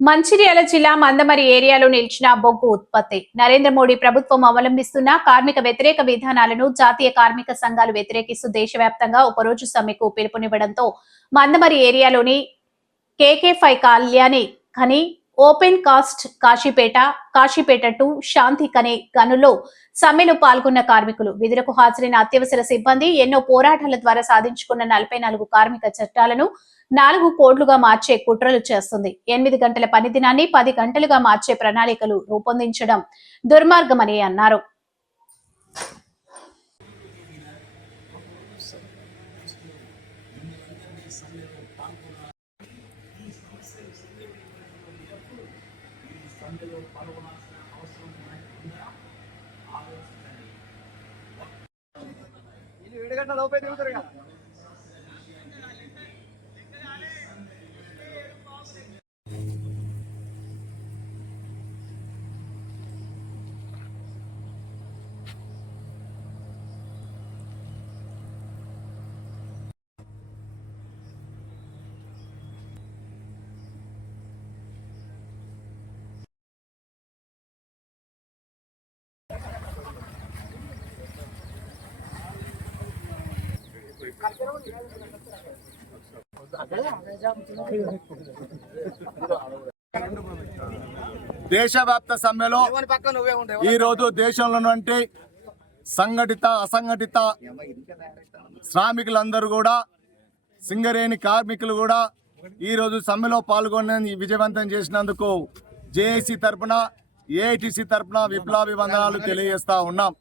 మంచిర్యాల జిల్లా మందమరి ఏరియాలో నిలిచిన బొగ్గు ఉత్పత్తి. నరేంద్ర మోడీ ప్రభుత్వం అవలంబిస్తున్న కార్మిక వ్యతిరేక విధానాలను జాతీయ కార్మిక సంఘాలు వ్యతిరేకిస్తూ దేశవ్యాప్తంగా ఒకరోజు సమ్మెకు పిలుపునివ్వడంతో Mandamarri ఏరియాలోని KK five Kalyani Khani open cast Kasipet Kasipet two Shanti Khani గనుల్లో సమ్మెలో పాల్గొన్న కార్మికులు. విధులకు హాజరైన అత్యవసర సిబ్బంది ఎన్నో పోరాటాల ద్వారా సాధించుకున్న నలభై నాలుగు కార్మిక చట్టాలను నాలుగు కోట్లుగా మార్చే కుట్రలు చేస్తుంది. ఎనిమిది గంటల పని దినాన్ని పది గంటలుగా మార్చే ప్రణాళికలు రూపొందించడం దుర్మార్గమని అన్నారు. దేశవ్యాప్త సమ్మెలో ఈ రోజు దేశంలో ఉన్నటువంటి సంఘటిత అసంఘటిత శ్రామికులందరూ కూడా సింగరేణి కార్మికులు కూడా ఈ రోజు సమ్మెలో పాల్గొని విజయవంతం చేసినందుకు జేఏసీ తరపున ఏఐటిసి తరపున విప్లవాభివందనాలు తెలియజేస్తా ఉన్నాం.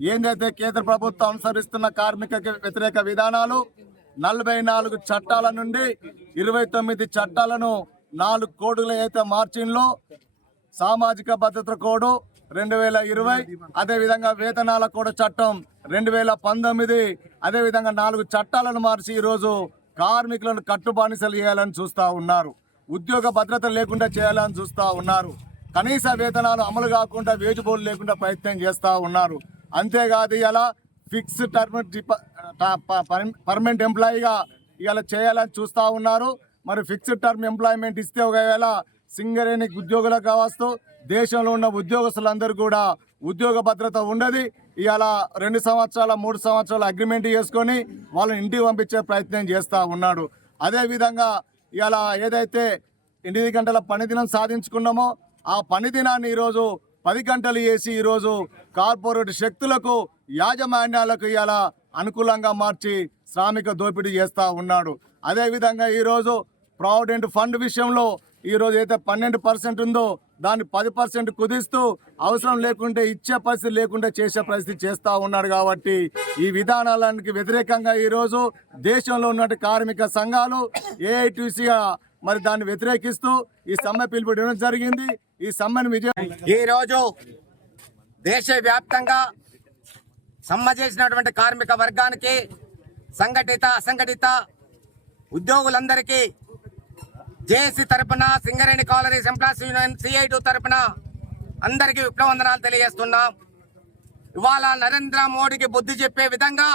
ఏందైతే కేంద్ర ప్రభుత్వం అనుసరిస్తున్న కార్మిక వ్యతిరేక విధానాలు నలభై నాలుగు చట్టాల నుండి ఇరవై తొమ్మిది చట్టాలను నాలుగు కోడులు అయితే మార్చిండ్లో సామాజిక భద్రత కోడు రెండు వేల ఇరవై అదేవిధంగా వేతనాల కోడ చట్టం రెండు వేల పంతొమ్మిది అదేవిధంగా నాలుగు చట్టాలను మార్చి ఈరోజు కార్మికులను కట్టుబానిసలు చేయాలని చూస్తూ ఉన్నారు. ఉద్యోగ భద్రత లేకుండా చేయాలని చూస్తూ ఉన్నారు. కనీస వేతనాలు అమలు కాకుండా వేజుబోలు లేకుండా ప్రయత్నం చేస్తూ ఉన్నారు. అంతేకాదు ఇలా ఫిక్స్ టర్మ్ పర్మనెంట్ ఎంప్లాయీగా ఇలా చేయాలని చూస్తూ ఉన్నారు. మరి ఫిక్స్డ్ టర్మ్ ఎంప్లాయ్మెంట్ ఇస్తే ఒకవేళ సింగరేణి ఉద్యోగులకు కావచ్చు దేశంలో ఉన్న ఉద్యోగస్తులందరూ కూడా ఉద్యోగ భద్రత ఉండదు. ఇవాళ రెండు సంవత్సరాల మూడు సంవత్సరాల అగ్రిమెంట్ చేసుకొని వాళ్ళని ఇంటికి పంపించే ప్రయత్నం చేస్తూ ఉన్నాడు. అదేవిధంగా ఇవాళ ఏదైతే ఎనిమిది గంటల పనిదినం సాధించుకున్నామో ఆ పనిదినాన్ని ఈరోజు పది గంటలు వేసి ఈరోజు కార్పొరేట్ శక్తులకు యాజమాన్యాలకు ఇలా అనుకూలంగా మార్చి శ్రామిక దోపిడీ చేస్తూ ఉన్నాడు. అదేవిధంగా ఈరోజు ప్రావిడెంట్ ఫండ్ విషయంలో ఈరోజు అయితే పన్నెండు పర్సెంట్ ఉందో దాన్ని పది పర్సెంట్ కుదిస్తూ అవసరం లేకుంటే ఇచ్చే పరిస్థితి లేకుండా చేసే పరిస్థితి చేస్తూ ఉన్నాడు కాబట్టి ఈ విధానాలకి వ్యతిరేకంగా ఈరోజు దేశంలో ఉన్నటువంటి కార్మిక సంఘాలు ఏఐటీసీగా మరి దాన్ని వ్యతిరేకిస్తూ ఈ సమ్మె పిలుపునివ్వడం జరిగింది. ఈ సమ్మెను విజయం ఈ రోజు దేశవ్యాప్తంగా సమ్మె చేసినటువంటి కార్మిక వర్గానికి సంఘటిత అసంఘటిత ఉద్యోగులందరికీ జేఏసీ తరపున Singareni colonies employees union CIT తరపున అందరికీ విప్లవందనాలు తెలియజేస్తున్నాం. ఇవాళ నరేంద్ర మోడీకి బుద్ధి చెప్పే విధంగా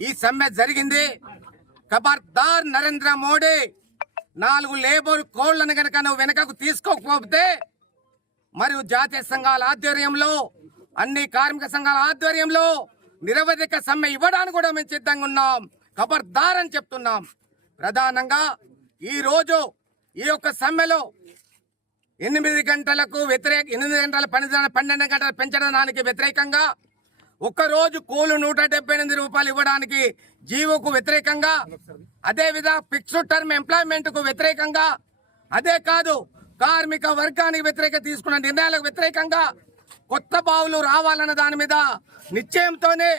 ఈ సమ్మె జరిగింది. ఖబర్దార్ నరేంద్ర మోడీ నాలుగు లేబర్ కోళ్ళను కనుక నువ్వు వెనకకు తీసుకోకపోతే మరియు జాతీయ సంఘాల ఆధ్వర్యంలో అన్ని కార్మిక సంఘాల ఆధ్వర్యంలో నిరవధిక సమ్మె ఇవ్వడానికి కూడా మేము సిద్ధంగా ఉన్నాం. ఖబర్దార్ అని చెప్తున్నాం. ప్రధానంగా ఈరోజు ఈ యొక్క సమ్మెలో ఎనిమిది గంటలకు వ్యతిరేక ఎనిమిది గంటల పని పన్నెండు గంటలు పెంచడానికి వ్యతిరేకంగా ఒక్కరోజు కూలు నూట డెబ్బై ఎనిమిది రూపాయలు ఇవ్వడానికి జీవోకు వ్యతిరేకంగా అదేవిధంగా ఫిక్స్డ్ టర్మ్ ఎంప్లాయ్మెంట్కు వ్యతిరేకంగా అదే కాదు కార్మిక వర్గానికి వ్యతిరేక తీసుకున్న నిర్ణయాలకు వ్యతిరేకంగా కొత్త బావులు రావాలన్న దాని మీద నిశ్చయంతోనే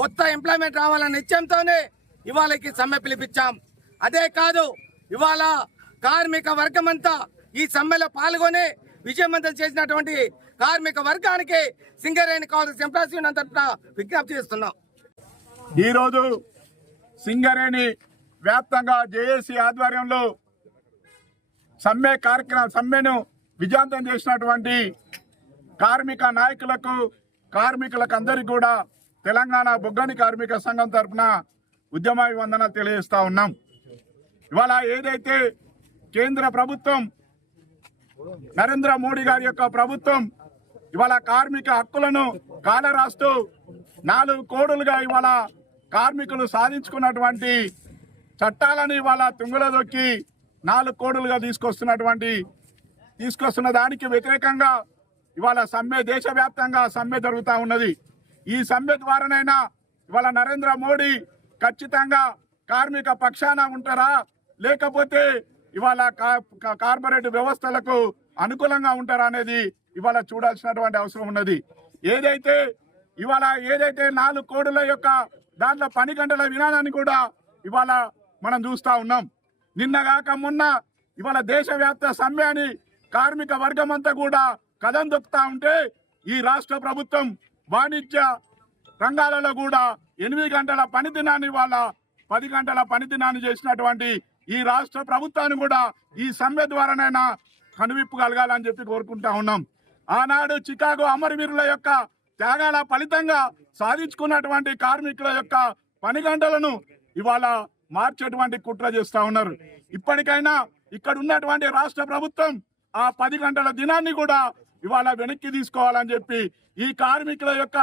కొత్త ఎంప్లాయ్మెంట్ రావాలన్న నిశ్చయంతోనే ఇవాళకి సమ్మె పిలిపించాం. అదే కాదు ఇవాళ కార్మిక వర్గం అంతా ఈ సమ్మెలో పాల్గొని విజయవంతం చేసినటువంటి కార్మిక వర్గానికి సింగరేణి కాంగ్రెస్ ఎంప్లాయీస్ యూనియన్ తరఫున విజ్ఞప్తి చేస్తున్నాం. ఈరోజు సింగరేణి వ్యాప్తంగా జేఏసీ ఆధ్వర్యంలో సమ్మె కార్యక్రమం సమ్మెను విజయవంతం చేసినటువంటి కార్మిక నాయకులకు కార్మికులకు అందరికీ కూడా తెలంగాణ బొగ్గని కార్మిక సంఘం తరఫున ఉద్యమాభివందన తెలియజేస్తా ఉన్నాం. ఇవాళ ఏదైతే కేంద్ర ప్రభుత్వం నరేంద్ర మోడీ గారి యొక్క ప్రభుత్వం ఇవాళ కార్మిక హక్కులను కాలరాస్తూ నాలుగు కోడులుగా ఇవాళ కార్మికులు సాధించుకున్నటువంటి చట్టాలను ఇవాళ తుంగలో దొక్కి నాలుగు కోడులుగా తీసుకొస్తున్నటువంటి తీసుకొస్తున్న దానికి వ్యతిరేకంగా ఇవాళ సమ్మె దేశవ్యాప్తంగా సమ్మె జరుగుతూ ఉన్నది. ఈ సమ్మె ద్వారానైనా ఇవాళ నరేంద్ర మోడీ ఖచ్చితంగా కార్మిక పక్షాన ఉంటారా? లేకపోతే ఇవాళ కా- కార్పొరేట్ వ్యవస్థలకు అనుకూలంగా ఉంటారా అనేది ఇవాళ చూడాల్సినటువంటి అవసరం ఉన్నది. ఏదైతే ఇవాళ ఏదైతే నాలుగు కోడుల యొక్క దాంట్లో పని గంటల విధానాన్ని కూడా ఇవాళ మనం చూస్తూ ఉన్నాం. నిన్నగాక మొన్న ఇవాళ దేశవ్యాప్త సమ్మె అని కార్మిక వర్గం అంతా కూడా కథం దొక్కుతా ఉంటే ఈ రాష్ట్ర ప్రభుత్వం వాణిజ్య రంగాలలో కూడా ఎనిమిది గంటల పని దినాన్ని ఇవాళ పది గంటల పని దినాన్ని చేసినటువంటి ఈ రాష్ట్ర ప్రభుత్వాన్ని కూడా ఈ సమ్మె ద్వారానైనా కనువిప్పు కలగాలని చెప్పి కోరుకుంటా ఉన్నాం. ఆనాడు చికాగో అమరవీరుల యొక్క త్యాగాల ఫలితంగా సాధించుకున్నటువంటి కార్మికుల యొక్క పని గంటలను ఇవాళ మార్చేటువంటి కుట్ర చేస్తా ఉన్నారు. ఇప్పటికైనా ఇక్కడ ఉన్నటువంటి రాష్ట్ర ప్రభుత్వం ఆ పది గంటల దినాన్ని కూడా ఇవాళ వెనక్కి తీసుకోవాలని చెప్పి ఈ కార్మికుల యొక్క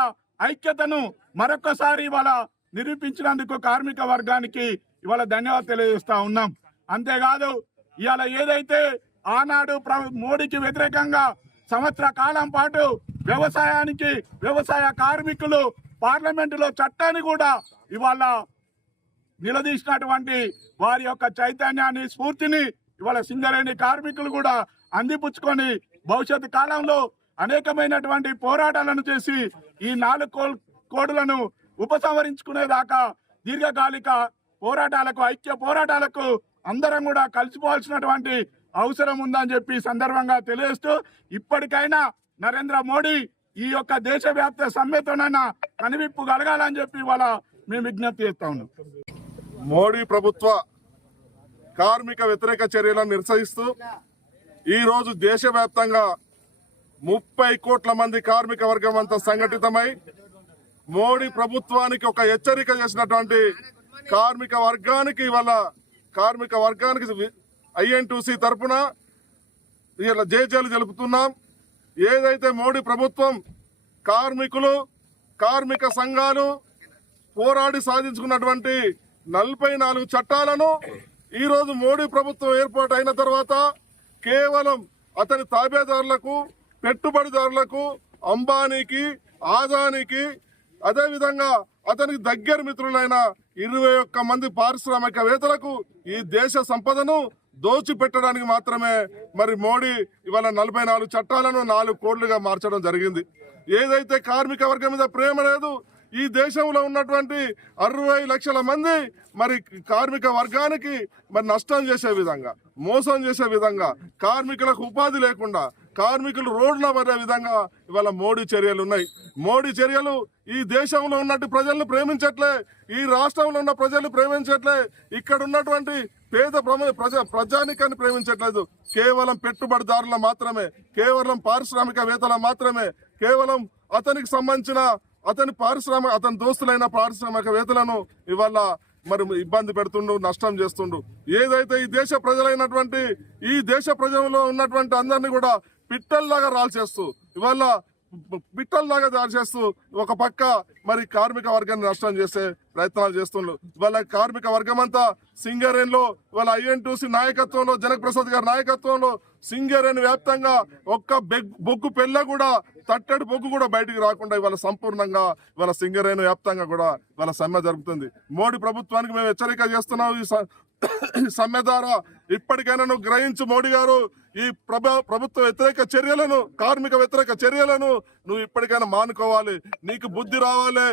ఐక్యతను మరొకసారి ఇవాళ నిరూపించినందుకు కార్మిక వర్గానికి ఇవాళ ధన్యవాదాలు తెలియజేస్తా ఉన్నాం. అంతేకాదు ఇవాళ ఏదైతే ఆనాడు మోడీకి వ్యతిరేకంగా సంవత్సర కాలం పాటు వ్యవసాయానికి వ్యవసాయ కార్మికులు పార్లమెంటులో చట్టాన్ని కూడా ఇవాళ నిలదీసినటువంటి వారి యొక్క చైతన్యాన్ని స్ఫూర్తిని ఇవాళ సింగరేణి కార్మికులు కూడా అందిపుచ్చుకొని భవిష్యత్ కాలంలో అనేకమైనటువంటి పోరాటాలను చేసి ఈ నాలుగు కో- కోడులను ఉపసంహరించుకునేదాకా దీర్ఘకాలిక పోరాటాలకు ఐక్య పోరాటాలకు అందరం కూడా కలిసిపోవాల్సినటువంటి అవసరం ఉందని చెప్పి సందర్భంగా తెలియజేస్తూ ఇప్పటికైనా నరేంద్ర మోడీ ఈ యొక్క దేశవ్యాప్త సమ్మెతోనైనా కనివిప్పు కలగాలని చెప్పి ఇవాళ మేము విజ్ఞప్తి చేస్తా ఉన్నాం. మోడీ ప్రభుత్వ కార్మిక వ్యతిరేక చర్యలను నిరసిస్తూ ఈరోజు దేశవ్యాప్తంగా ముప్పై కోట్ల మంది కార్మిక వర్గం అంతా సంఘటితమై మోడీ ప్రభుత్వానికి ఒక హెచ్చరిక చేసినటువంటి కార్మిక వర్గానికి ఇవాళ కార్మిక వర్గానికి ఐఎన్టీసీ తరపున ఇలా జేజేలు జరుపుతున్నాం ఏదైతే మోడీ ప్రభుత్వం కార్మికులు కార్మిక సంఘాలు పోరాడి సాధించుకున్నటువంటి నలభై నాలుగు చట్టాలను ఈరోజు మోడీ ప్రభుత్వం ఏర్పాటు అయిన తర్వాత కేవలం అతని తాబేదారులకు పెట్టుబడిదారులకు అంబానీకి ఆదానికి అదేవిధంగా అతనికి దగ్గర మిత్రులైన ఇరవై ఒక్క మంది పారిశ్రామికవేత్తలకు ఈ దేశ సంపదను దోచిపెట్టడానికి మాత్రమే మరి మోడీ ఇవాళ నలభై నాలుగు చట్టాలను నాలుగు కోట్లుగా మార్చడం జరిగింది. ఏదైతే కార్మిక వర్గం మీద ప్రేమ లేదు ఈ దేశంలో ఉన్నటువంటి అరవై లక్షల మంది మరి కార్మిక వర్గానికి మరి నష్టం చేసే విధంగా మోసం చేసే విధంగా కార్మికులకు ఉపాధి లేకుండా కార్మికులు రోడ్ల పడే విధంగా ఇవాళ మోడీ చర్యలు ఉన్నాయి. మోడీ చర్యలు ఈ దేశంలో ఉన్నట్టు ప్రజలను ప్రేమించట్లే ఈ రాష్ట్రంలో ఉన్న ప్రజలు ప్రేమించట్లే ఇక్కడ ఉన్నటువంటి పేద ప్రజా ప్రజానికాన్ని ప్రేమించట్లేదు. కేవలం పెట్టుబడిదారుల మాత్రమే కేవలం పారిశ్రామికవేత్తల మాత్రమే కేవలం అతనికి సంబంధించిన అతని పారిశ్రామిక అతని దోస్తులైన పారిశ్రామికవేత్తలను ఇవాళ మరి ఇబ్బంది పెడుతుండు నష్టం చేస్తుండు. ఏదైతే ఈ దేశ ప్రజలైనటువంటి ఈ దేశ ప్రజల్లో ఉన్నటువంటి అందరినీ కూడా పిట్టల్లాగా రాల్చేస్తూ ఇవాళ పిట్టల్లాగా దాడి చేస్తూ ఒక పక్క మరి కార్మిక వర్గాన్ని నష్టం చేసే ప్రయత్నాలు చేస్తుండ్రు. వాళ్ళ కార్మిక వర్గం అంతా సింగరేణిలో వాళ్ళ ఇవాళ ఐఎన్టీసీ నాయకత్వంలో జనకప్రసాద్ గారి నాయకత్వంలో సింగరేణి వ్యాప్తంగా ఒక్క బెగ్ బొగ్గు పెళ్ళ కూడా తట్టడి బొగ్గు కూడా బయటికి రాకుండా ఇవాళ సంపూర్ణంగా ఇవాళ సింగరేణి వ్యాప్తంగా కూడా ఇవాళ సమ్మె జరుగుతుంది మోడీ ప్రభుత్వానికి మేము హెచ్చరిక చేస్తున్నాం ఈ స- ఈ సమ్మె ద్వారా ఇప్పటికైనా నువ్వు గ్రహించు మోడీ గారు ఈ ప్రభ ప్రభుత్వ వ్యతిరేక చర్యలను కార్మిక వ్యతిరేక చర్యలను నువ్వు ఇప్పటికైనా మానుకోవాలి. నీకు బుద్ధి రావాలి.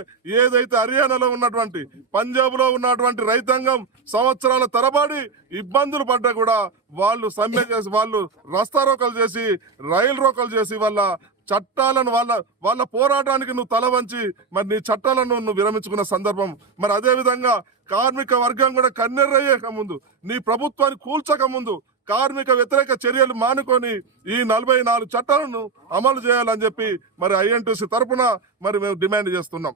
ఏదైతే హర్యానాలో ఉన్నటువంటి పంజాబ్లో ఉన్నటువంటి రైతాంగం సంవత్సరాల తరబడి ఇబ్బందులు పడ్డా కూడా వాళ్ళు సమ్మె చేసి వాళ్ళు రస్తా రోకలు చేసి రైలు రోకలు చేసి వాళ్ళ చట్టాలను వాళ్ళ వాళ్ళ పోరాటానికి నువ్వు తల వంచి మరి నీ చట్టాలను నువ్వు విరమించుకున్న సందర్భం. మరి అదేవిధంగా కార్మిక వర్గం కూడా కన్నెర్రయ్యక ముందు నీ ప్రభుత్వాన్ని కూల్చక ముందు కార్మిక వ్యతిరేక చర్యలు మానుకొని ఈ నలభై నాలుగు చట్టాలను అమలు చేయాలని చెప్పి మరి ఐఎన్టీసీ తరపున మరి మేము డిమాండ్ చేస్తున్నాం.